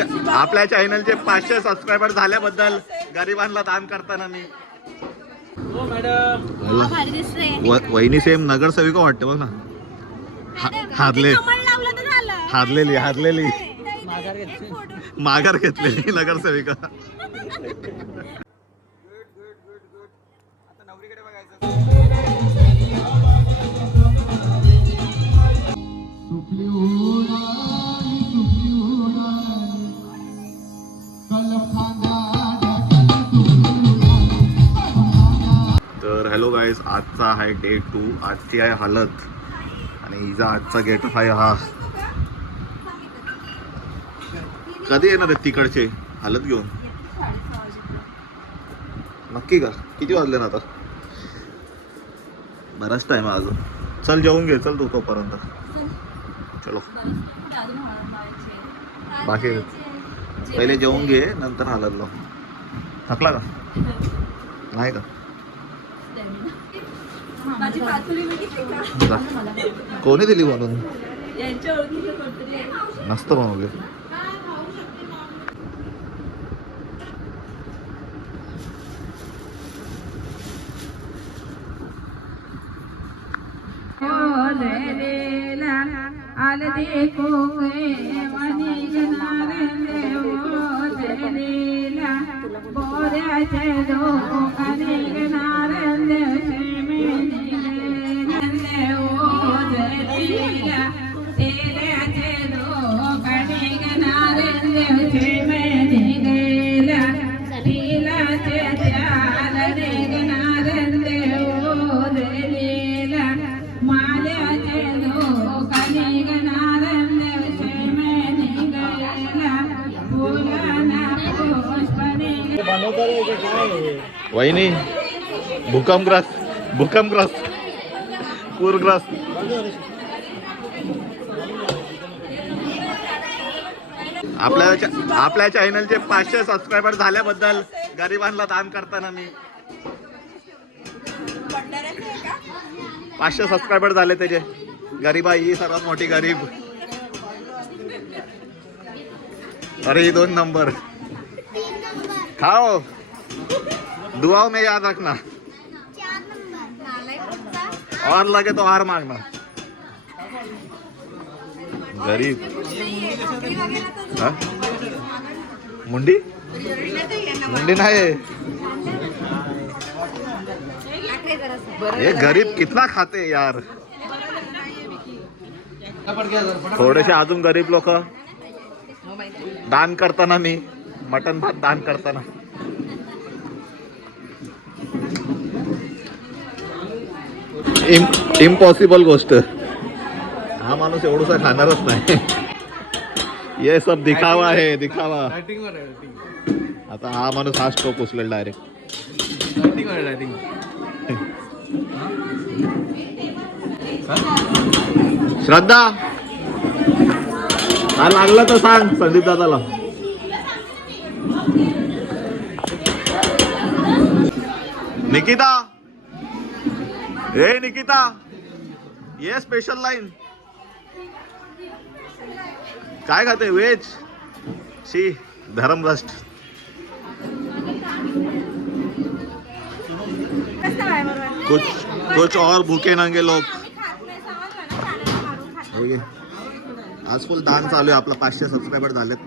आपल्या चॅनलचे 500 सबस्क्रायबर झाल्याबद्दल गरिबांना दान करताना मी वहिनी सेम नगरसेविका वाटते बघ ना. हारलेली माघार घेतलेली नगरसेविका. तर हॅलो गाईज, आजचा आहे डे 2. आजची आहे हालत आणि हिचा आजचा गेटअप आहे हा. कधी येणार आहेत तिकडचे हालत घेऊन? नक्की का? किती वाजले ना आता? बराच टाइम आहे अजून. चल जेवून घे, चल तू तोपर्यंत. चलो बाकी पहिले जेवून घे, नंतर हालत लाव. थकला का? नाही का? कोणी दिली बनवून? मस्त बनवली. वहिनी भूकंपग्रस्त पूरग्रस्त. आपल्या चॅनलचे 500 सबस्क्रायबर झाल्याबद्दल गरिबांना दान करताना मी 500 सबस्क्रायबर झाले त्याचे. गरीब ही सर्वात मोठी गरीब. अरे ही 2 नंबर खाओ, दुआओं में याद रखना. और लगे तो हार मांगना. गरीब मुंडी नाही. ये गरीब कितना खाते यार. थोडेसे अजून गरीब लोक दान करताना मी मटन भात दान करताना. इम्पॉसिबल गोष्ट. हा माणूस एवढंसा खाणारच नाही. ये सब दिखावा आहे, दिखावा. आता हा माणूस हा स्टोक उचलेल डायरेक्ट. श्रद्धा हा लागला तर सांग संदीप दादाला. निकिता, ए निकिता, ये स्पेशल लाइन. काय खाते? वेज शी धर्मभ्रष्ट. कुछ और भूखे नंगे लोग. आज फुल दान चालू आहे. आपला 500 सबस्क्रायबर झालेत.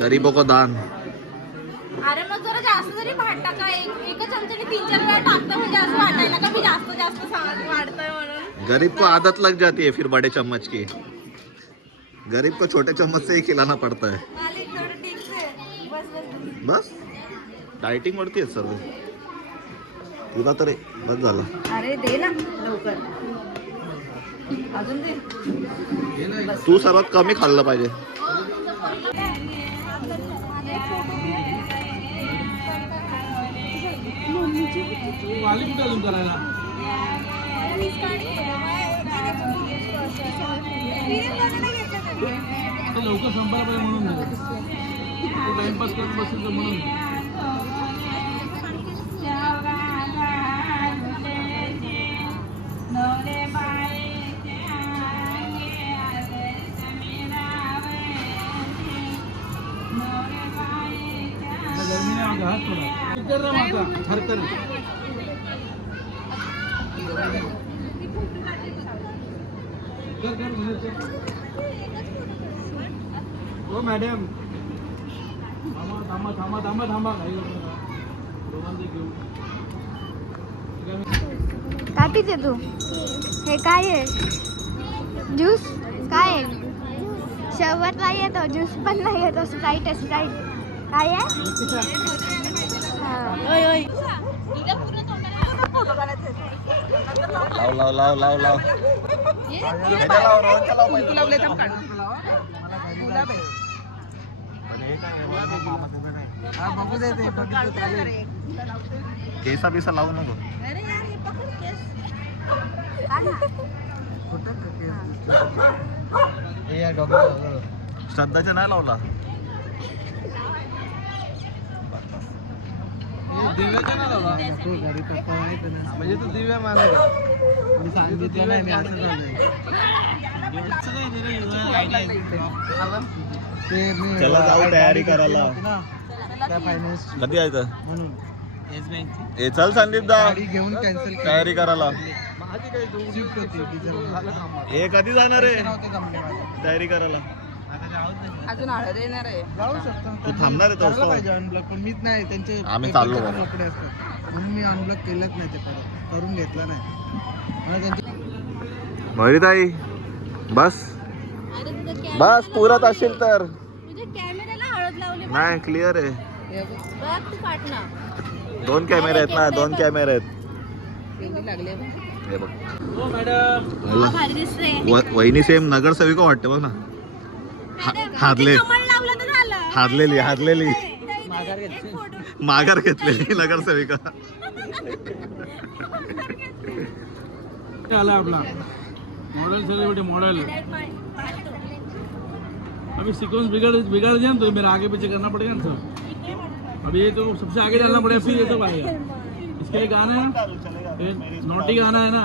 गरीबों को दान. अरे मग जरा जास्त जरी भात टाका. एका चमच्याने 3-4 वेळा टाकतं म्हणजे असं वाटायला का मी जास्त वाढतोय म्हणून. गरीब को आदत लग जाती है फिर बड़े चम्मच की. गरीब को छोटे चम्मच से ही खिलाना पड़ता है. बस डायटिंग वरती आहे सर्व. तुला तर बस झालं. अरे दे ना लवकर. अजून दे. तू सर्वात कमी खाल्लं पाहिजे. लवकर संपायला पाहिजे म्हणून टाइमपास करत बसेल तर म्हणून. हात थोडा इतर ना माता हरकर हो मॅडम थांबा थांबा थांबा थांबा काही दोघांचे घेऊ काय पिते तू? हे काय आहे? ज्यूस काय आहे? शरबत नाही येतो, ज्यूस पण नाही येतो, स्प्राईट आहे स्प्राईट. काय आहे? लाव लाव लाव लाव लाव केसा बिसा लावू नको. श्रद्धाच्या नाही लावला. दिव्याच्या ना लावला म्हणजे तू दिव्या मानला मी सांगितलं नाही मी असं झालं चला जाऊ तयारी करायला. कधी यायचं म्हणून येस बँकची ए चल संदीप दा घेऊन कॅन्सल तयारी करायला. माझी काही शिफ्ट होती डिझेल ए कधी जाणार आहे तयारी करायला? अजून हळद येणार आहे. जाऊ शकतो तू थांबणार आहे करायला तो? पाहिजे अनब्लॉक पण मीच नाही त्यांचे आम्ही चाललो पेपर बाबा. कपडे असतात म्हणून मी अनब्लॉक केलंच नाही ते परत करून घेतलं नाही मला त्यांचे मयुरीताई बस बस पुरत असेल तर. तुझ्या कॅमेऱ्याला हळद लावली नाही क्लिअर आहे. बघ तू पाटणा 2 कॅमेरे आहेत ना, 2 कॅमेरे आहेत. हे बघ हो मॅडम भारी दिसते. वहिनी सेम नगरसेविका वाटते बघ ना. हादले लावलं तर झालं. हादलेली एक फोटो माघार घेतलेली नगरसेविका. आला आपला मॉडल सेलिब्रिटी मॉडल अभी सीक्वेंस बिगड़ दिया ना तो मेरा आगे पीछे करना पड़ेगा ना सर. अभी ये तो सबसे आगे डालना पड़ेगा फिर ये सब आएगा. इसके लिए गाना है नोटी गाना है ना.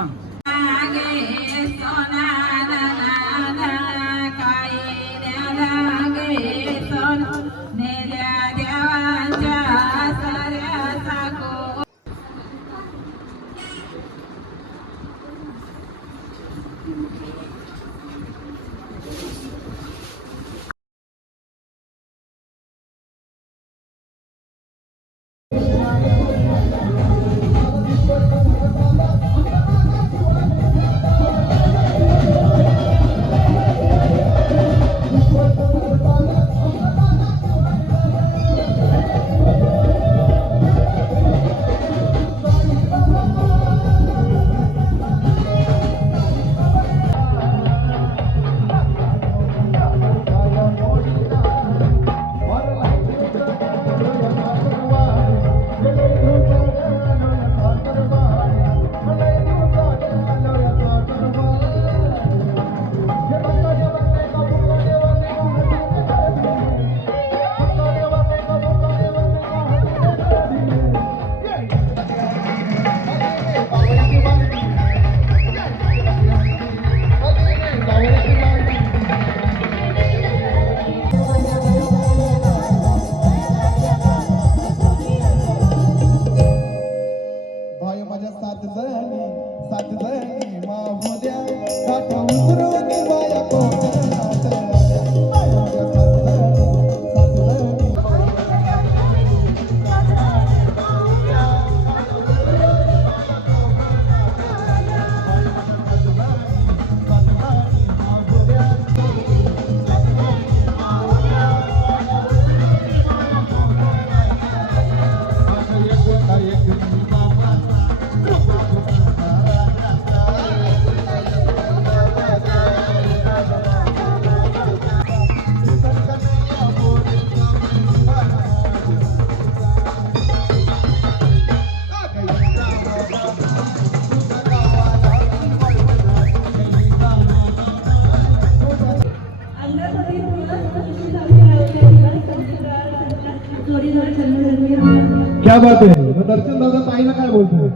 क्या बात आहे दर्शन दादा ताईला काय बोलतो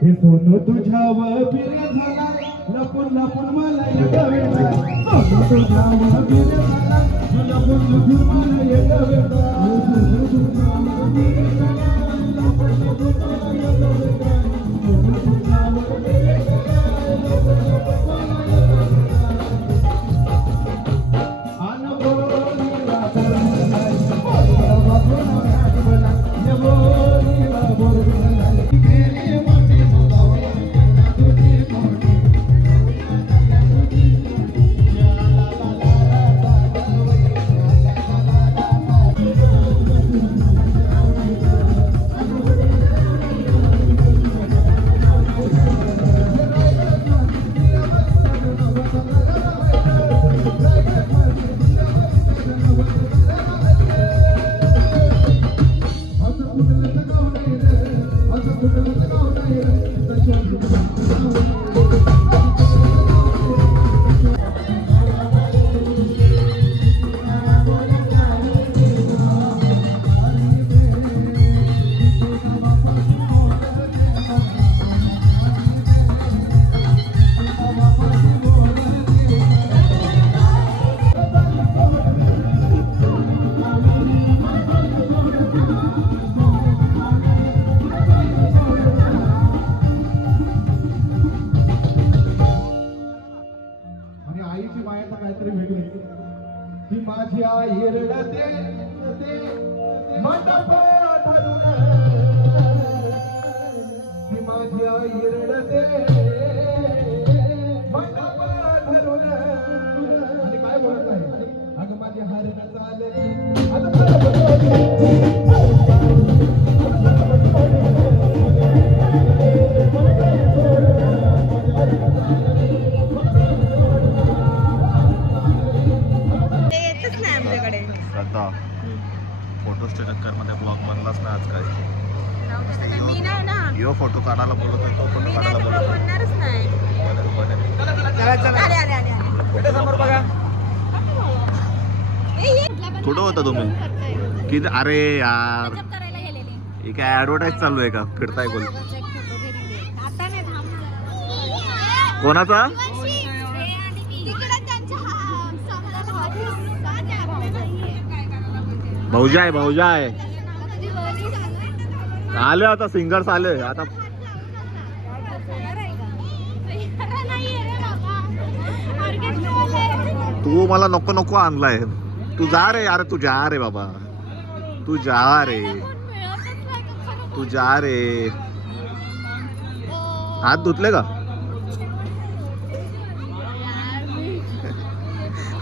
हे सोनं तुझ्यावर फिरे झाला लपून लपून मला येगवेला सोनं तुझ्यावर फिरे झाला लपून लपून मला येगवेला आणि आईची माया तर काहीतरी वेगळी ती माझी आई रडते मंडप धरून ती माझी आई रडते मंडप धरून आणि काय बोलत आहे अगं माझी हरण चालली श्रद्धा फोटोजच्या चक्करमध्ये ब्लॉग बनलाच नाही आज काय मी नाही ना यो फोटो काढायला बोलतोय तो फोटो मी काढायला नाही तुला बोलतोय बोलणारच नाही आले आले आले समोर बघा. कुठं होता तुम्ही किती अरे यार जप करायला गेलेले ही काय ऍडव्हर्टाईज चालू आहे का फिरताय बोल आता नाही थांबणार कोणाचा भाऊजाय भाऊजाय आले आता सिंगर्स आले आता तू मला नको नको आणलाय तू जा रे यार तू जा रे बाबा तू जा रे तू जा रे हात धुतले का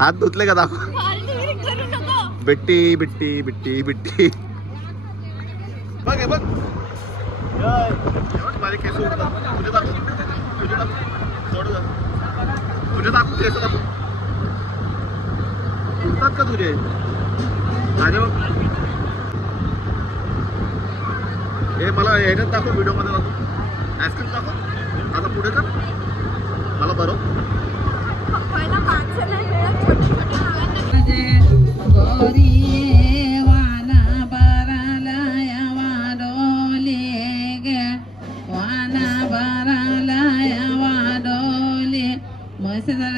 हात धुतले का दाखव बिट्टी बिट्टी बिट्टी बिट्टी बघ हे बघ माझे केस उडतात. तुझे दाखव तुझे दाखव सोड गं. तुझे दाखव केस दाखव उडतात का तुझे माझे बघ हे मला ह्याच्यात दाखव व्हिडिओमध्ये दाखव आईस्क्रीम दाखव आता पुढे कर मला बरं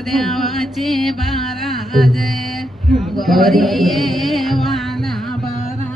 देवाची बाराज गोरी वाना बारा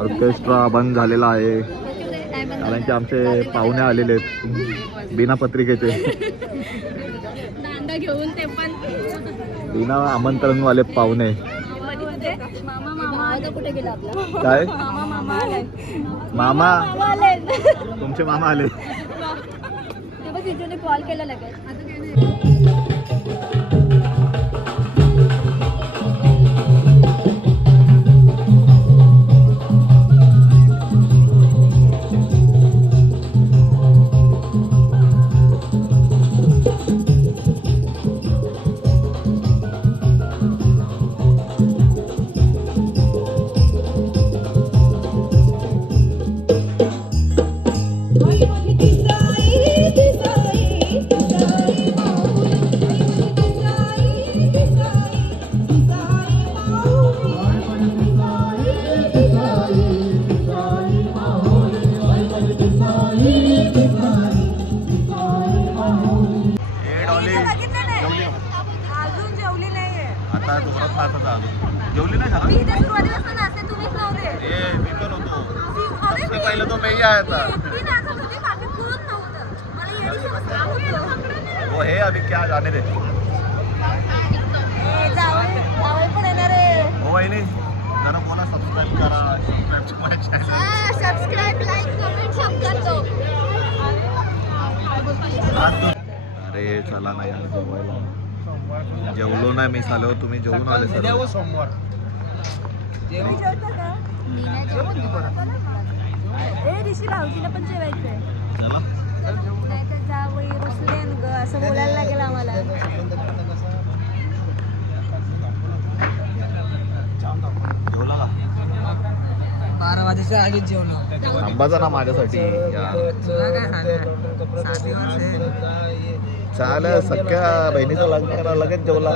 ऑर्केस्ट्रा बंद झालेला आहे कारण की आमचे पाहुणे आलेले आहेत बिना पत्रिकेचे, दांडा घेऊन ते पण बिना आमंत्रणवाले पाहुणे. मामा कुठे गेला आपला? काय मामा मामा तुमचे मामा आले. कॉल केला लगेच. अजून जेवली नाहीये. आता जोरात नाचत आलो. जेवली नाही मी का? इथे सुरुवातीपासून नाचते, तुम्हीच नव्हते. ए मी पण होतो. सबसे पहिलं तो मी आता. मी नाचत होती, बाकी कोण नव्हतं. मला येडी समजलं. वो है अभी क्या गाने दे. जावई पण येणार आहे. हो वहिनी जरा मला सबस्क्राईब करा. सबस्क्राईब लाईक कमेंट सब करतो. अरे चला नाही यार जेवायला. जेवलो नाही मी सालो तुम्ही जेवून आले सर. ऋषी भाऊजीला पण जेवायचंय. चला नाही तर जावई रुसलेन ग असं बोलायला लागेल आम्हाला. जेवला का? 12 वाजेच्या आधीच जेवण. थांबाचा ना माझ्यासाठी यार. चाल सख्या बहिणीचं लग्न करा लगेच जेवला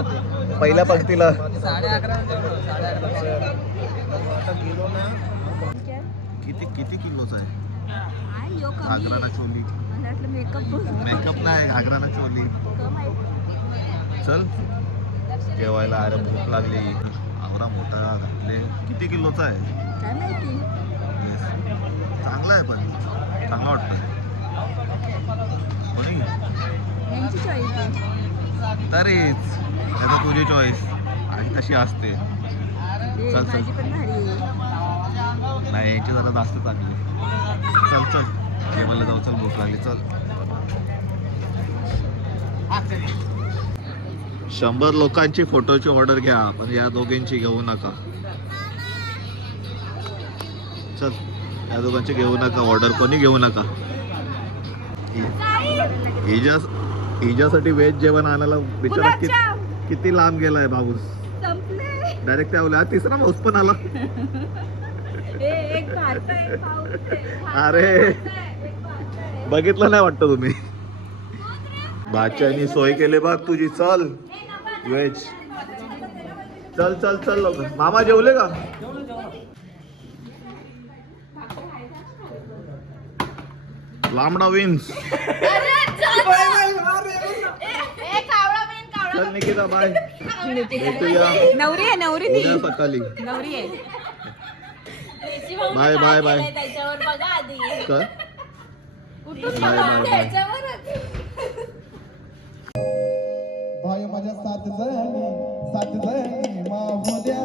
पहिल्या पंक्तीला. 11:30. किती किलोच आहे आई यो कमी. घागरा ना चोली. मला वाटलं मेकअप मेकअप नाही घागरा ना चोली. चल जेवायला. अरे भूक लागली. आवरा मोठा घातले. किती किलोचा आहे काय माहिती. चांगला आहे पण चांगला वाटतं. कोणी यांची चॉईस आहे. तरीच त्याचा तुझी चॉईस आणि तशी असते. चल चल माझी पण भारी आहे. नाही यांची जरा जास्त चांगली. चल चल जेवायला जाऊ. चल भूक लागली. चल 100 लोकांची फोटोची ऑर्डर घ्या पण या दोघींची घेऊ नका. चल या दोघांची घेऊ नका ऑर्डर. कोणी घेऊ नका. हिच्यासाठी व्हेज जेवण आणायला बिचारा किती लांब गेलाय भाऊस. संपले. डायरेक्ट त्या तिसरा भाऊस पण आला. एक भारत आहे, एक पाऊस आहे. अरे बघितलं नाही वाटतं तुम्ही. भाच्यानी सोय केली बघ तुझी. चल व्हेज. चल चल चल लवकर. मामा जेवले का? लांबडा विन्स. चल निकिता बाय. भेटूया नवरी आहे, नवरी ती. उद्या सकाळी. नवरी आहे. Bye bye bye. त्याच्यावर बघा आधी. काय कुठून बाय बाय बाय. त्याच्यावरच. भाई माझ्या 7 जणी मावल्या